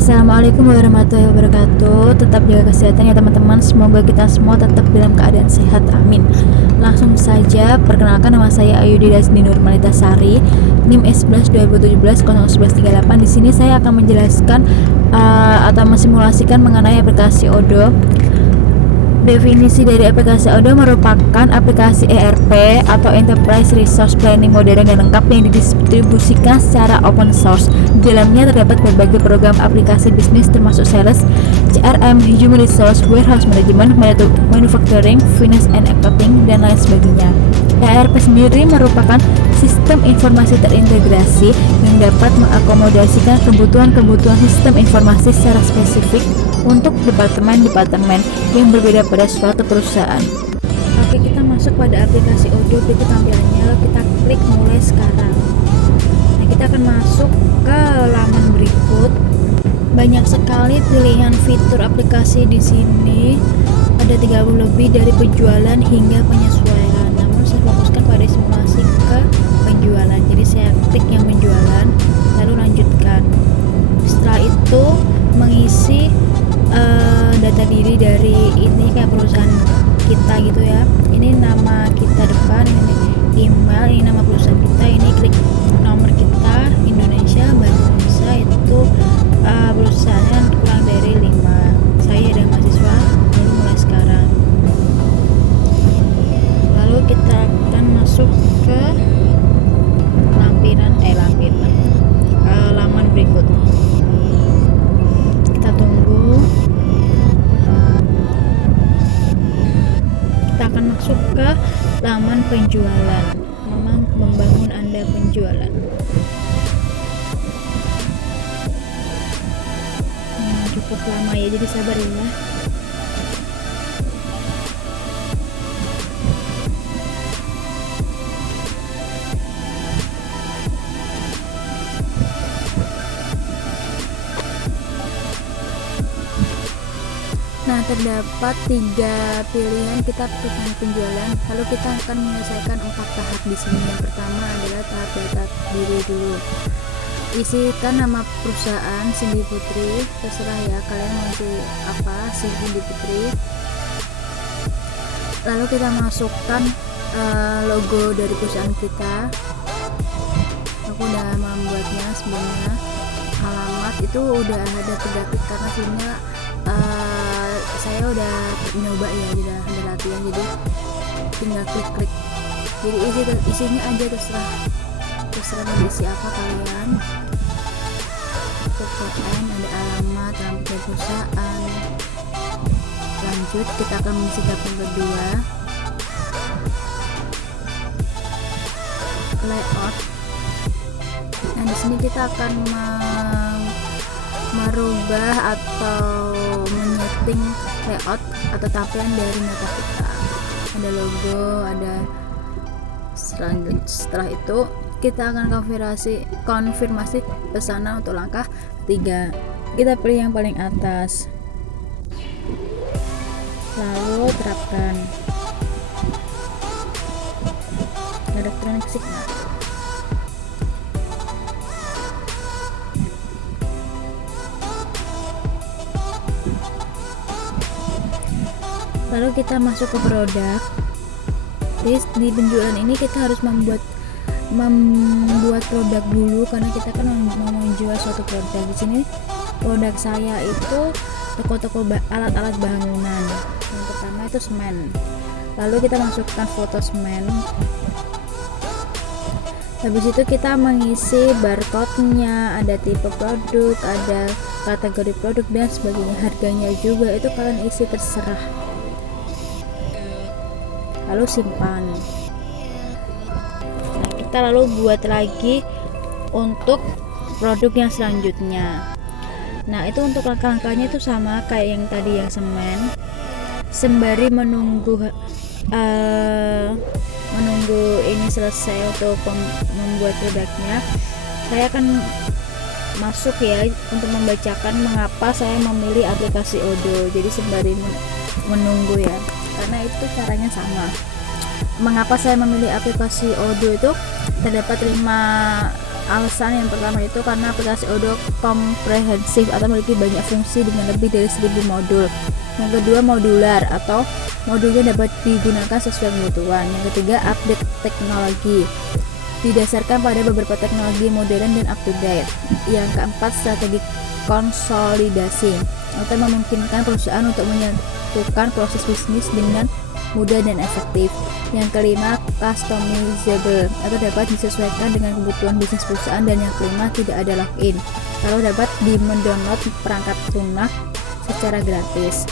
Assalamualaikum warahmatullahi wabarakatuh. Tetap jaga kesehatan ya teman-teman. Semoga kita semua tetap dalam keadaan sehat. Amin. Langsung saja, perkenalkan nama saya Ayudi Dasni Nurmalita Sari, NIM S11 2017 01138. Di sini saya akan menjelaskan atau mensimulasikan mengenai aplikasi Odoo. Definisi dari aplikasi Odoo merupakan aplikasi ERP atau Enterprise Resource Planning modern dan lengkap yang didistribusikan secara open source. Di dalamnya terdapat berbagai program aplikasi bisnis termasuk sales, CRM, human resource, warehouse management, manufacturing, finance and accounting, dan lain sebagainya. ERP sendiri merupakan sistem informasi terintegrasi yang dapat mengakomodasikan kebutuhan sistem informasi secara spesifik untuk departemen-departemen yang berbeda pada suatu perusahaan. Oke, kita masuk pada aplikasi Odoo. Berikut tampilannya, lalu kita klik mulai sekarang. Nah, kita akan masuk ke laman berikut. Banyak sekali pilihan fitur aplikasi di sini. Ada 30 lebih dari penjualan hingga penyesuaian. Namun saya fokuskan pada simulasi ke penjualan. Jadi saya klik yang penjualan, lalu lanjutkan. Setelah itu mengisi data diri dari ini kayak perusahaan kita gitu ya. Ini nama kita depan, ini email, ini nama perusahaan kita, ini klik nomor kita, Indonesia, bahasa Indonesia, itu perusahaannya kurang dari 5. Saya ada mahasiswa, lalu mulai sekarang. Lalu kita akan masuk ke laman berikut. Kita tunggu. Kita akan masuk ke laman penjualan. Memang membangun Anda penjualan. Cukup lama ya, jadi sabar ya. Nah, terdapat 3 pilihan kita perusahaan penjualan. Lalu kita akan menyelesaikan 4 tahap di sini. Yang pertama adalah tahap data diri dulu. Isikan nama perusahaan Cindy Putri, terserah ya kalian mau isi apa, Cindy Putri. Lalu kita masukkan logo dari perusahaan kita. Aku udah membuatnya sebelumnya. Alamat itu udah ada 3 klik karena sebenarnya saya udah nyoba ya, udah ada latihan, jadi tinggal klik. Jadi isinya aja terserah mau isi apa kalian. PPN, ada alamat, alamat perusahaan. Lanjut, kita akan mengisi tab yang kedua, layout. Nah, di sini kita akan merubah atau menyeting layout atau tampilan dari meta kita. Ada logo, ada setelah itu kita akan konfirmasi pesanan untuk langkah 3. Kita pilih yang paling atas, lalu terapkan electronic signal. Lalu kita masuk ke produk. Di penjualan ini kita harus membuat produk dulu karena kita kan mau menjual suatu produk. Di sini produk saya itu toko-toko alat-alat bangunan. Yang pertama itu semen. Lalu kita masukkan foto semen. Habis itu kita mengisi barcode-nya, ada tipe produk, ada kategori produk dan sebagainya. Harganya juga itu kalian isi terserah. Lalu simpan. Nah, kita lalu buat lagi untuk produk yang selanjutnya. Nah, itu untuk langkah-langkahnya itu sama kayak yang tadi yang semen. Sembari menunggu ini selesai untuk membuat produknya, saya akan masuk ya untuk membacakan mengapa saya memilih aplikasi Odoo. Jadi sembari menunggu ya, karena itu caranya sama. Mengapa saya memilih aplikasi Odoo itu terdapat 5 Alasan yang pertama itu karena aplikasi Odoo komprehensif atau memiliki banyak fungsi dengan lebih dari 1000 modul. Yang kedua, modular atau modulnya dapat digunakan sesuai kebutuhan. Yang ketiga, update teknologi, didasarkan pada beberapa teknologi modern dan up to date. Yang keempat, strategi konsolidasi atau memungkinkan perusahaan untuk menyatukan proses bisnis dengan mudah dan efektif. Yang kelima, customizable atau dapat disesuaikan dengan kebutuhan bisnis perusahaan. Dan yang kelima, tidak ada login atau dapat mendownload perangkat lunak secara gratis.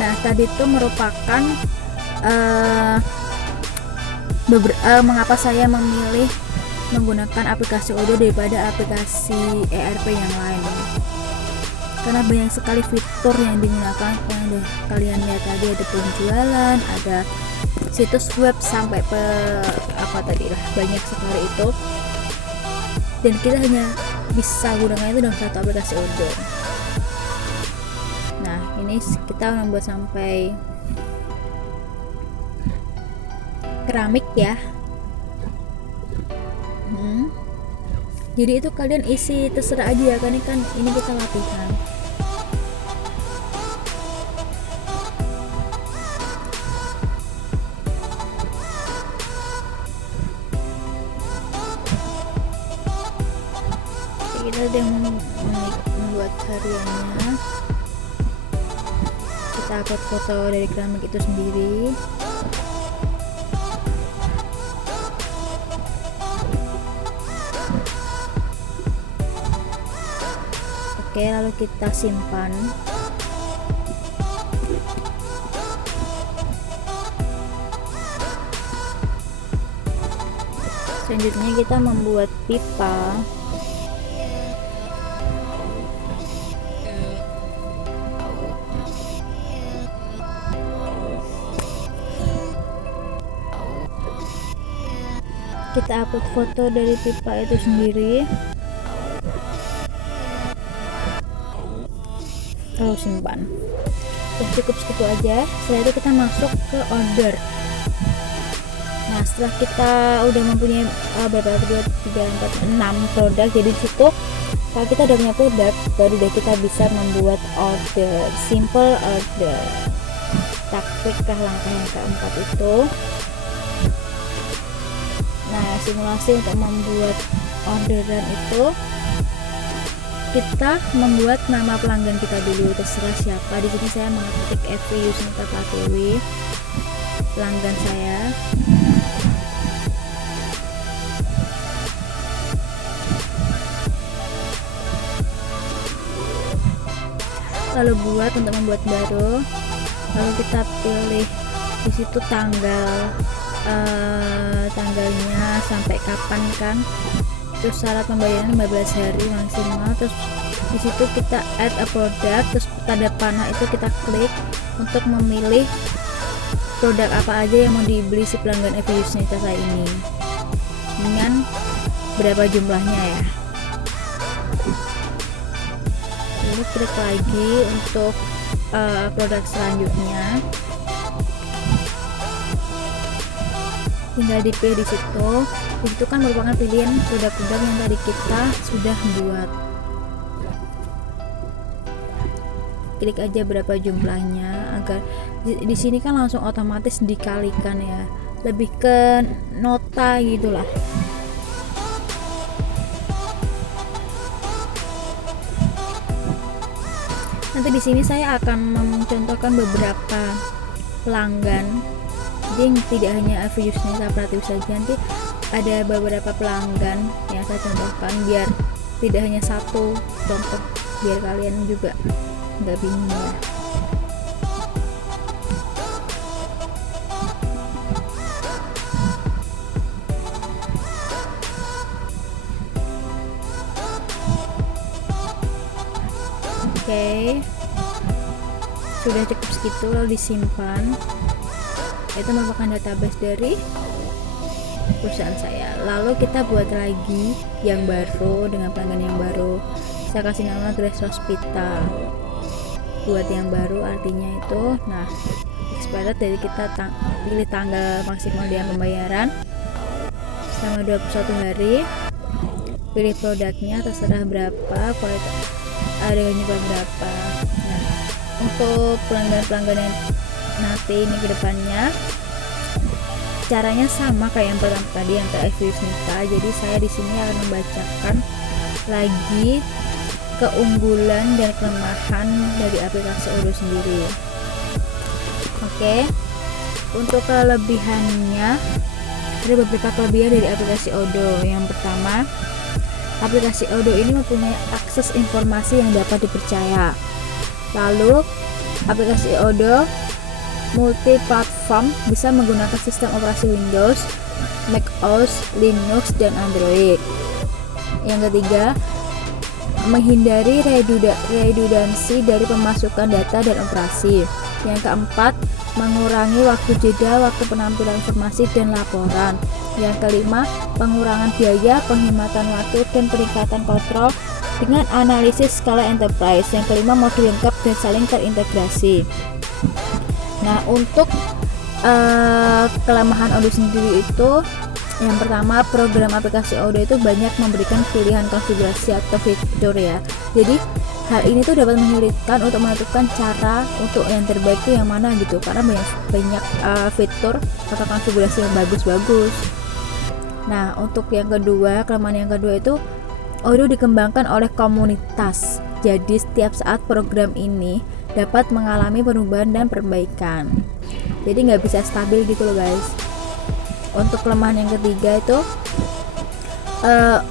Nah, tadi itu merupakan mengapa saya memilih menggunakan aplikasi Odoo daripada aplikasi ERP yang lain, karena banyak sekali fitur yang digunakan. Kalian lihat tadi ada penjualan, ada situs web, sampai banyak sekali itu, dan kita hanya bisa gunakan itu dalam satu aplikasi Odoo. Nah, ini kita membuat sampai keramik ya. Jadi itu kalian isi terserah aja ya, kan ini kita latihan. Kita udah membuat hariannya. Kita upload foto dari keramik itu sendiri. Oke, lalu kita simpan. Selanjutnya kita membuat pipa. Kita upload foto dari pipa itu sendiri. Lalu simpan. Cukup segitu aja. Setelah itu kita masuk ke order. Nah, setelah kita udah mempunyai berapa, 2, 3, 4, 6 produk, jadi disitu kalau kita udah punya produk, baru deh kita bisa membuat order, simple order. Kita klik ke langkah yang keempat itu. Nah, simulasi untuk membuat orderan itu, kita membuat nama pelanggan kita dulu, terserah siapa. Di sini saya mengetik Evi Yusnita Pratiwi, pelanggan saya. Lalu buat untuk membuat baru. Lalu kita pilih di situ tanggalnya sampai kapan kan. Terus syarat pembayaran 15 hari maksimal. Terus di situ kita add a product, terus tanda panah itu kita klik untuk memilih produk apa aja yang mau dibeli si pelanggan Evi Yusnita saya ini, dengan berapa jumlahnya ya. Lalu klik lagi untuk produk selanjutnya, tinggal dipilih di situ. Itu kan merupakan pilihan produk-produk yang tadi kita sudah buat. Klik aja berapa jumlahnya, agar di sini kan langsung otomatis dikalikan ya, lebih ke nota gitulah. Nanti di sini saya akan mencontohkan beberapa pelanggan. Jadi tidak hanya Evi Yusnita Pratiwi saja, nanti ada beberapa pelanggan yang saya contohkan biar tidak hanya satu contoh, biar kalian juga nggak bingung ya. Oke, sudah cukup segitu, lalu disimpan. Itu merupakan database dari perusahaan saya. Lalu kita buat lagi yang baru dengan pelanggan yang baru. Saya kasih nama Grace Hospital. Buat yang baru artinya itu, nah expired, dari kita pilih tanggal maksimal dia pembayaran. selama 21 hari. Pilih produknya, terserah berapa, kualitas harganya berapa. Nah, untuk pelanggan-pelanggan yang nanti ini kedepannya, caranya sama kayak yang pertama tadi yang ke Nita. Jadi saya di sini akan membacakan lagi keunggulan dan kelemahan dari aplikasi Odoo sendiri. Oke, untuk kelebihannya ada beberapa kelebihan dari aplikasi Odoo. Yang pertama, aplikasi Odoo ini mempunyai akses informasi yang dapat dipercaya. Lalu, aplikasi Odoo multi-platform, bisa menggunakan sistem operasi Windows, macOS, Linux, dan Android. Yang ketiga, menghindari redundansi dari pemasukan data dan operasi. Yang keempat, mengurangi waktu jeda waktu penampilan informasi dan laporan. Yang kelima, pengurangan biaya, penghematan waktu, dan peningkatan kontrol dengan analisis skala enterprise. Yang kelima, modul lengkap dan saling terintegrasi. Nah, untuk kelemahan Odoo sendiri itu, yang pertama, program aplikasi Odoo itu banyak memberikan pilihan konfigurasi atau fitur ya. Jadi hal ini tuh dapat menyulitkan untuk menentukan cara untuk yang terbaik itu yang mana gitu, karena banyak fitur atau konfigurasi yang bagus-bagus. Nah, untuk yang kedua, kelemahan yang kedua itu Odoo dikembangkan oleh komunitas. Jadi setiap saat program ini dapat mengalami perubahan dan perbaikan. Jadi nggak bisa stabil gitu loh guys. Untuk kelemahan yang ketiga itu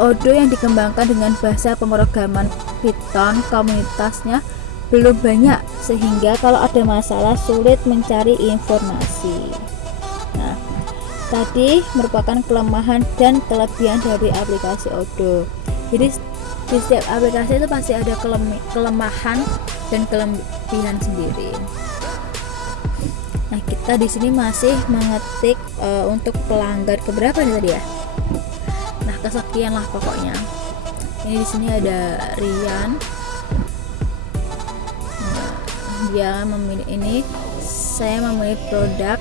Odoo yang dikembangkan dengan bahasa pemrograman Python, komunitasnya belum banyak sehingga kalau ada masalah sulit mencari informasi. Nah, tadi merupakan kelemahan dan kelebihan dari aplikasi Odoo. Jadi di setiap aplikasi itu pasti ada kelemahan dan kelebihan sendiri. Nah, kita di sini masih mengetik untuk pelanggan keberapa nih tadi ya? Nah, kesekian lah pokoknya. Ini di sini ada Rian. Nah, dia memilih ini. Saya memilih produk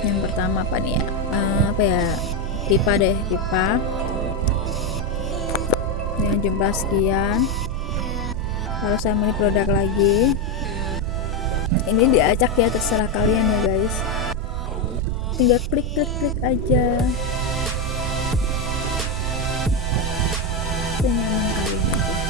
yang pertama apa nih ya? Pipa deh, pipa. Dengan jumlah sekian. Kalau saya milih produk lagi, ini diacak ya, terserah kalian ya guys, tinggal klik aja senyaman kalian aja.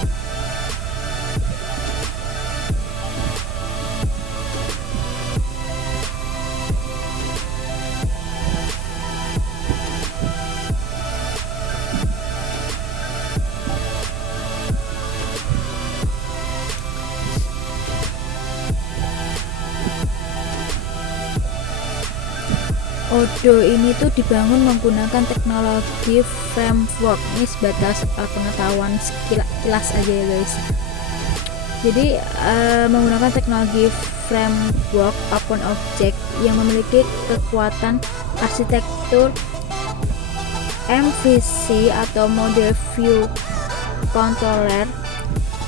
Odoo ini tuh dibangun menggunakan teknologi framework. Ini sebatas pengetahuan sekilas aja ya guys. Jadi menggunakan teknologi framework Open Object yang memiliki kekuatan arsitektur MVC atau Model View Controller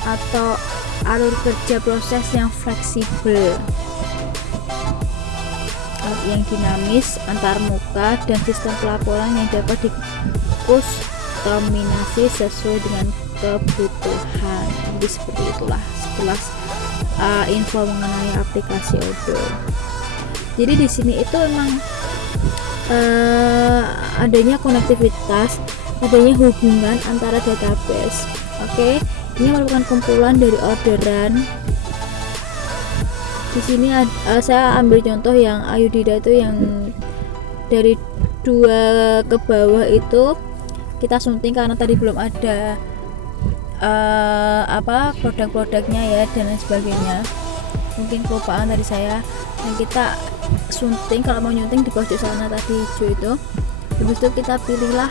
atau alur kerja proses yang fleksibel, yang dinamis, antar muka, dan sistem pelaporan yang dapat dikustomisasi sesuai dengan kebutuhan. Jadi seperti itulah sekilas info mengenai aplikasi Odoo. Jadi di sini itu emang adanya konektivitas, adanya hubungan antara database. Oke, ini merupakan kumpulan dari orderan. Di sini saya ambil contoh yang Ayudhya itu yang dari 2 ke bawah itu kita sunting karena tadi belum ada produk-produknya ya dan lain sebagainya, mungkin kelupaan dari saya. Dan kita sunting, kalau mau nyunting di pojok sana tadi hijau itu, habis itu kita pilihlah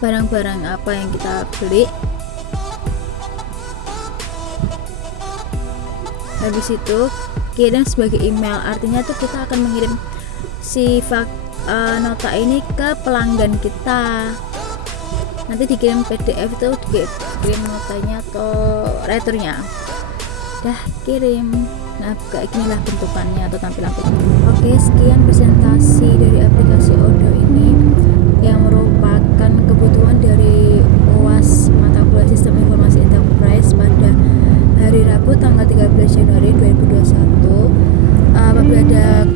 barang-barang apa yang kita beli. Habis itu kirim sebagai email, artinya tuh kita akan mengirim nota ini ke pelanggan kita. Nanti dikirim PDF itu, dikirim notanya atau returnnya. Dah kirim. Nah, kayak ginilah bentukannya atau tampilan bentuknya. Oke, sekian presentasi dari aplikasi Odoo ini yang merupakan kebutuhan dari UAS mata kuliah Sistem Informasi Enterprise pada hari Rabu tanggal 13 Januari 2021. Apabila ada